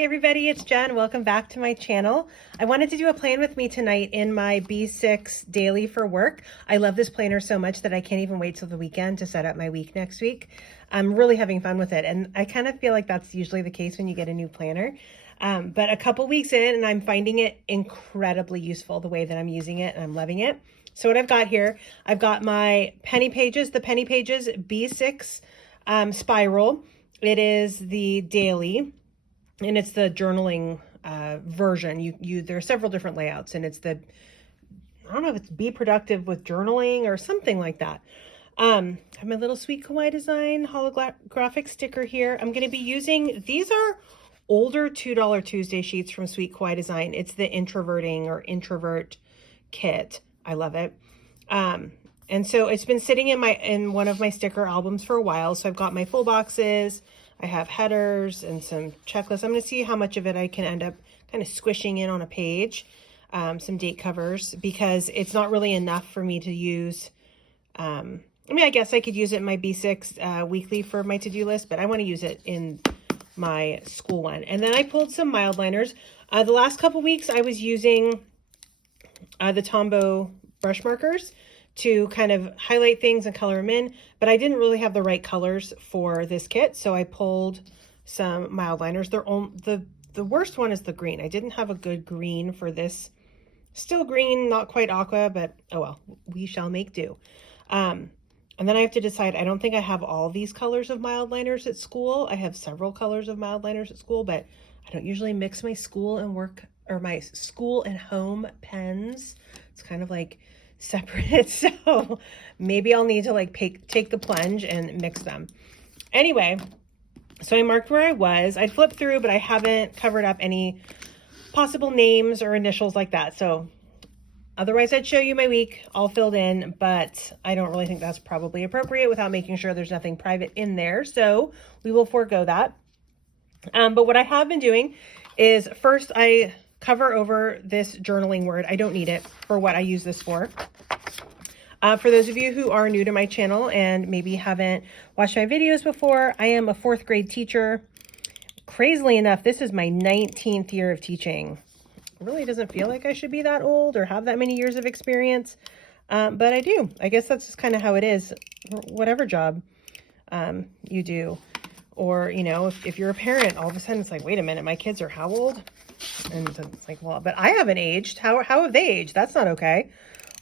Hey everybody, it's Jen. Welcome back to my channel. I wanted to do a plan with me tonight in my B6 daily for work. I love this planner so much that I can't even wait till the weekend to set up my week next week. I'm really having fun with it, and I kind of feel like that's usually the case when you get a new planner. But a couple weeks in and I'm finding it incredibly useful the way that I'm using it, and I'm loving it. So what I've got here, I've got my Penny Pages, the Penny Pages B6 spiral. It is the daily. And it's the journaling version. There are several different layouts, and it's I don't know if it's Be Productive with Journaling or something like that. I have my little sweet Kawaii design holographic sticker here. I'm going to be using, these are older $2 Tuesday sheets from Sweet Kawaii Design. It's the Introverting or Introvert kit. I love it. And so it's been sitting in one of my sticker albums for a while. So I've got my full boxes. I have headers and some checklists. I'm going to see how much of it I can end up kind of squishing in on a page. Some date covers, because it's not really enough for me to use. I guess I could use it in my B6 weekly for my to-do list, but I want to use it in my school one. And then I pulled some mild liners. The last couple weeks I was using the Tombow brush markers to kind of highlight things and color them in, but I didn't really have the right colors for this kit, so I pulled some mild liners. The worst one is the green. I didn't have a good green for this. Still green, not quite aqua, but oh well, we shall make do. And then I have to decide, I don't think I have all these colors of mild liners at school. I have several colors of mild liners at school, but I don't usually mix my school and work, or my school and home pens. It's kind of like separated, so maybe I'll need to like take the plunge and mix them. Anyway, so I marked where I was. I'd flipped through, but I haven't covered up any possible names or initials like that. So otherwise I'd show you my week all filled in, but I don't really think that's probably appropriate without making sure there's nothing private in there. So we will forego that. But what I have been doing is, first I cover over this journaling word. I don't need it for what I use this for. For those of you who are new to my channel and maybe haven't watched my videos before, I am a 4th grade teacher. Crazily enough, this is my 19th year of teaching. It really doesn't feel like I should be that old or have that many years of experience, but I do. I guess that's just kind of how it is, whatever job you do. Or, you know, if you're a parent, all of a sudden it's like, wait a minute, my kids are how old? And it's like, well, but I haven't aged. How have they aged? That's not okay.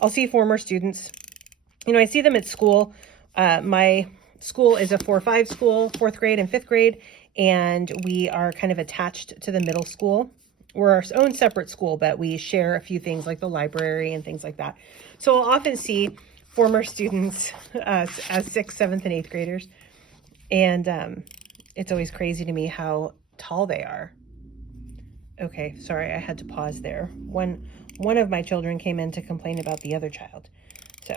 I'll see former students. You know, I see them at school. My school is a 4-5 school, 4th grade and 5th grade, and we are kind of attached to the middle school. We're our own separate school, but we share a few things like the library and things like that. So I'll often see former students as 6th, 7th, and 8th graders. And it's always crazy to me how tall they are. Okay, sorry, I had to pause there. One of my children came in to complain about the other child. So,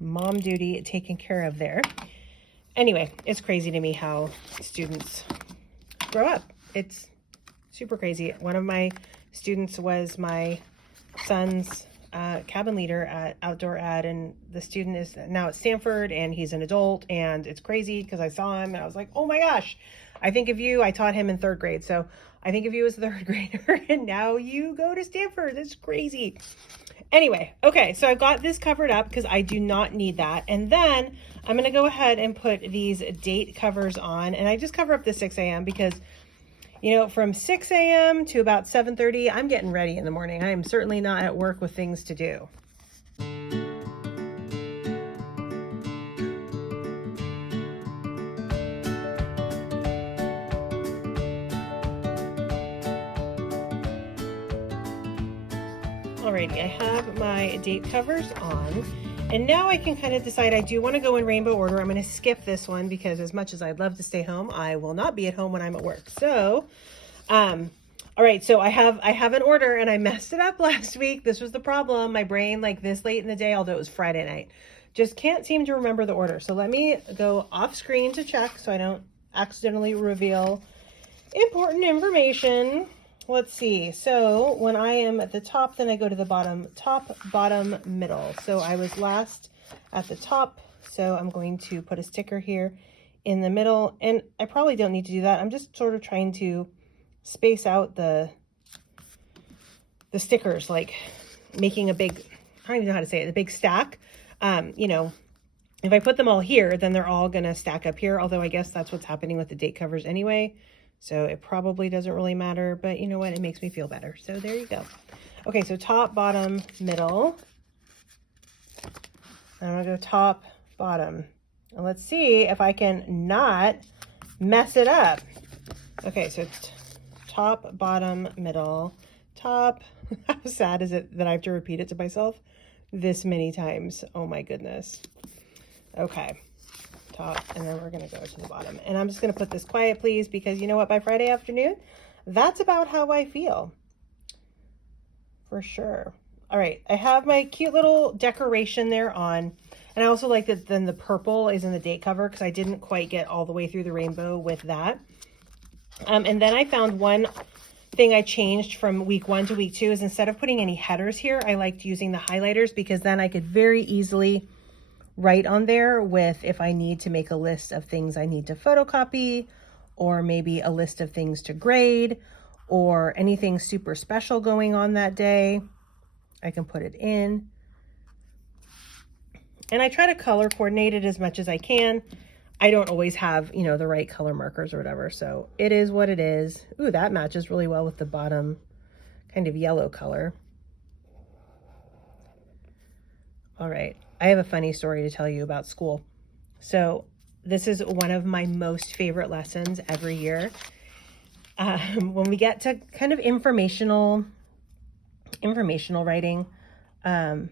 mom duty taken care of there. Anyway, it's crazy to me how students grow up. It's super crazy. One of my students was my son's cabin leader at Outdoor Ad, and the student is now at Stanford, and he's an adult, and it's crazy because I saw him and I was like, oh my gosh, I think of you. I taught him in 3rd grade, so I think of you as a 3rd grader, and now you go to Stanford. It's crazy. Anyway, okay, so I got this covered up because I do not need that. And then I'm going to go ahead and put these date covers on, and I just cover up the 6 a.m. because, you know, from 6 a.m. to about 7:30, I'm getting ready in the morning. I am certainly not at work with things to do. Alrighty, I have my date covers on, and now I can kind of decide. I do want to go in rainbow order. I'm going to skip this one because as much as I'd love to stay home, I will not be at home when I'm at work. So, all right, so I have an order, and I messed it up last week. This was the problem. My brain, like this late in the day, although it was Friday night, just can't seem to remember the order. So let me go off screen to check so I don't accidentally reveal important information. Let's see. So when I am at the top, then I go to the bottom, top, bottom, middle. So I was last at the top. So I'm going to put a sticker here in the middle, and I probably don't need to do that. I'm just sort of trying to space out the stickers, like making a big, I don't even know how to say it, a big stack. You know, if I put them all here, then they're all going to stack up here, although I guess that's what's happening with the date covers anyway. So it probably doesn't really matter, but you know what? It makes me feel better. So there you go. Okay, so top, bottom, middle. I'm going to go top, bottom. And let's see if I can not mess it up. Okay, so it's top, bottom, middle, top. How sad is it that I have to repeat it to myself this many times? Oh my goodness. Okay, top, and then we're going to go to the bottom. And I'm just going to put this quiet, please, because you know what? By Friday afternoon, that's about how I feel. For sure. All right, I have my cute little decoration there on. And I also like that then the purple is in the date cover because I didn't quite get all the way through the rainbow with that. And then I found one thing I changed from week 1 to week 2 is instead of putting any headers here, I liked using the highlighters because then I could very easily write on there with if I need to make a list of things I need to photocopy, or maybe a list of things to grade, or anything super special going on that day. I can put it in. And I try to color coordinate it as much as I can. I don't always have, you know, the right color markers or whatever. So it is what it is. Ooh, that matches really well with the bottom kind of yellow color. All right. I have a funny story to tell you about school. So this is one of my most favorite lessons every year. When we get to kind of informational writing, I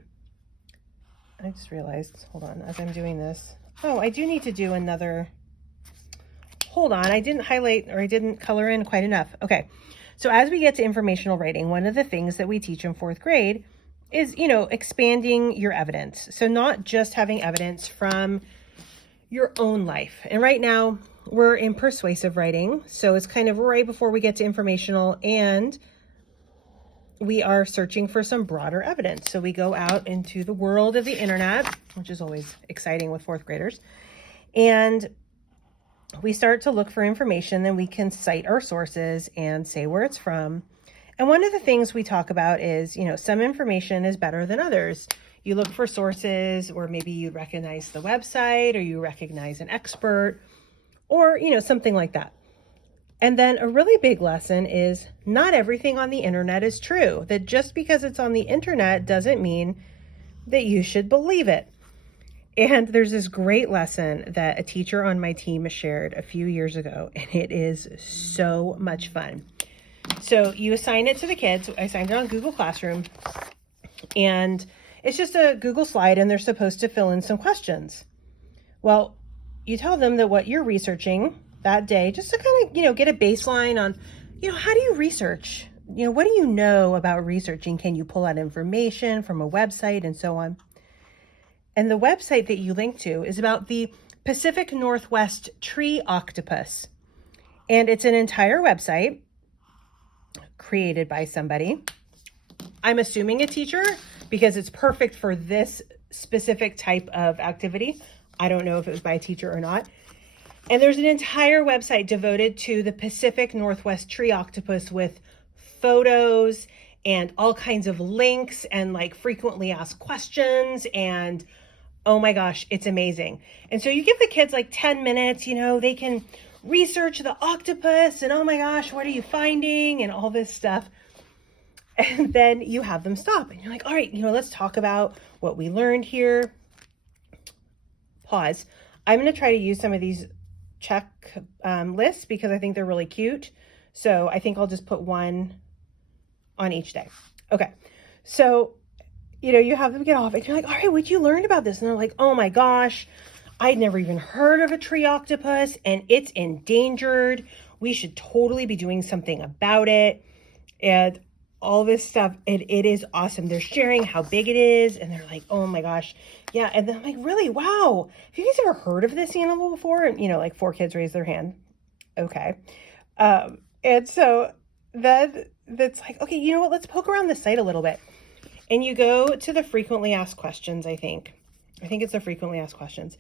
just realized, hold on, as I'm doing this. Oh, I do need to do another, hold on, I didn't highlight or I didn't color in quite enough. Okay, so as we get to informational writing, one of the things that we teach in 4th grade is, you know, expanding your evidence. So not just having evidence from your own life. And right now we're in persuasive writing. So it's kind of right before we get to informational, and we are searching for some broader evidence. So we go out into the world of the internet, which is always exciting with 4th graders. And we start to look for information, then we can cite our sources and say where it's from. And one of the things we talk about is, you know, some information is better than others. You look for sources, or maybe you recognize the website, or you recognize an expert, or, you know, something like that. And then a really big lesson is not everything on the internet is true. That just because it's on the internet doesn't mean that you should believe it. And there's this great lesson that a teacher on my team shared a few years ago, and it is so much fun. So you assign it to the kids. I assigned it on Google Classroom, and it's just a Google slide, and they're supposed to fill in some questions. Well, you tell them that what you're researching that day, just to kind of, you know, get a baseline on, you know, how do you research? You know, what do you know about researching? Can you pull out information from a website and so on? And the website that you link to is about the Pacific Northwest tree octopus. And it's an entire website created by somebody. I'm assuming a teacher, because it's perfect for this specific type of activity. I don't know if it was by a teacher or not. And there's an entire website devoted to the Pacific Northwest tree octopus with photos and all kinds of links and like frequently asked questions. And oh my gosh, it's amazing. And so you give the kids like 10 minutes, you know, they can research the octopus and oh my gosh, what are you finding? And all this stuff. And then you have them stop and you're like, all right, you know, let's talk about what we learned here. Pause. I'm going to try to use some of these check lists because I think they're really cute. So I think I'll just put one on each day. Okay. So, you know, you have them get off and you're like, all right, what'd you learn about this? And they're like, oh my gosh, I'd never even heard of a tree octopus and it's endangered. We should totally be doing something about it. And all this stuff. It is awesome. They're sharing how big it is. And they're like, oh my gosh. Yeah. And then I'm like, really? Wow. Have you guys ever heard of this animal before? And, you know, like 4 kids raise their hand. Okay. And so that's like, okay, you know what? Let's poke around the site a little bit. And you go to the frequently asked questions, I think. It's the frequently asked questions.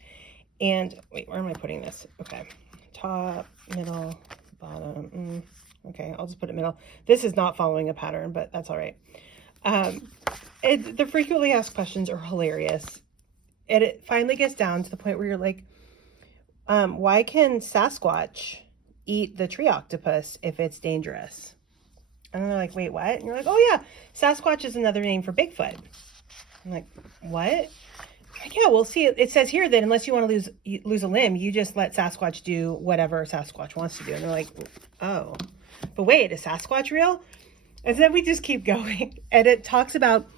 And wait, where am I putting this? Okay. Top, middle, bottom. Okay, I'll just put it middle. This is not following a pattern, but that's all right. The frequently asked questions are hilarious. And it finally gets down to the point where you're like, why can Sasquatch eat the tree octopus if it's dangerous? And they're like, wait, what? And you're like, oh yeah, Sasquatch is another name for Bigfoot. I'm like, what? Like, yeah, well, see, it says here that unless you want to lose a limb, you just let Sasquatch do whatever Sasquatch wants to do. And they're like, oh, but wait, is Sasquatch real? And then we just keep going. And it talks about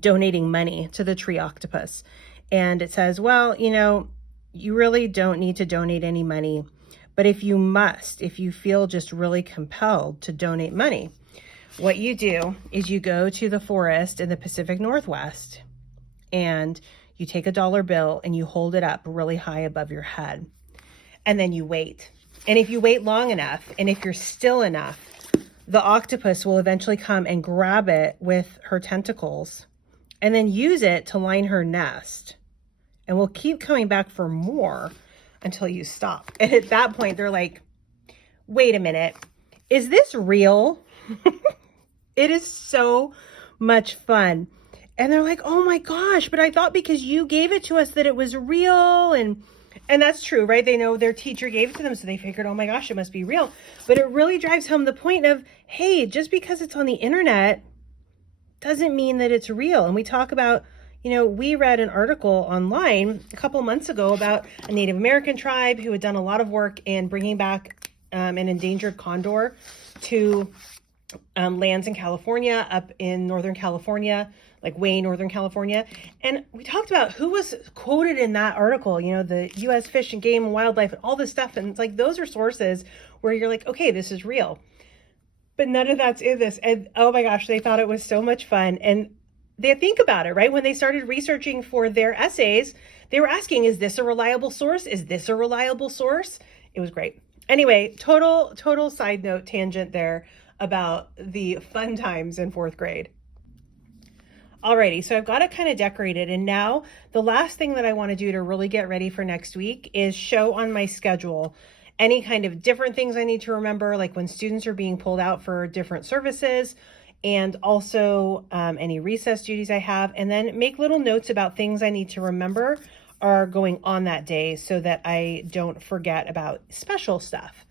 donating money to the tree octopus. And it says, well, you know, you really don't need to donate any money. But if you must, if you feel just really compelled to donate money, what you do is you go to the forest in the Pacific Northwest and you take a dollar bill and you hold it up really high above your head. And then you wait. And if you wait long enough, and if you're still enough, the octopus will eventually come and grab it with her tentacles and then use it to line her nest. And we'll keep coming back for more until you stop. And at that point, they're like, wait a minute, is this real? It is so much fun. And they're like, oh my gosh, but I thought because you gave it to us that it was real. And that's true, right? They know their teacher gave it to them, so they figured, oh my gosh, it must be real. But it really drives home the point of, hey, just because it's on the internet doesn't mean that it's real. And we talk about, you know, we read an article online a couple months ago about a Native American tribe who had done a lot of work in bringing back an endangered condor to lands in California, up in Northern California, like way Northern California. And we talked about who was quoted in that article, you know, the U.S. Fish and Game and Wildlife and all this stuff. And it's like, those are sources where you're like, okay, this is real. But none of that's in this. And oh my gosh, they thought it was so much fun. And they think about it, right? When they started researching for their essays, they were asking, is this a reliable source? Is this a reliable source? It was great. Anyway, total side note tangent there about the fun times in 4th grade. Alrighty, so I've got it kind of decorated, and now the last thing that I want to do to really get ready for next week is show on my schedule any kind of different things I need to remember, like when students are being pulled out for different services, and also any recess duties I have, and then make little notes about things I need to remember are going on that day so that I don't forget about special stuff.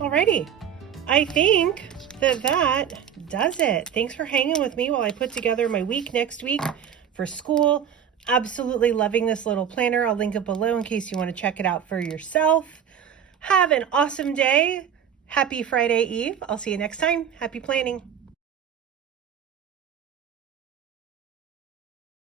Alrighty, I think that does it. Thanks for hanging with me while I put together my week next week for school. Absolutely loving this little planner. I'll link it below in case you want to check it out for yourself. Have an awesome day. Happy Friday Eve. I'll see you next time. Happy planning.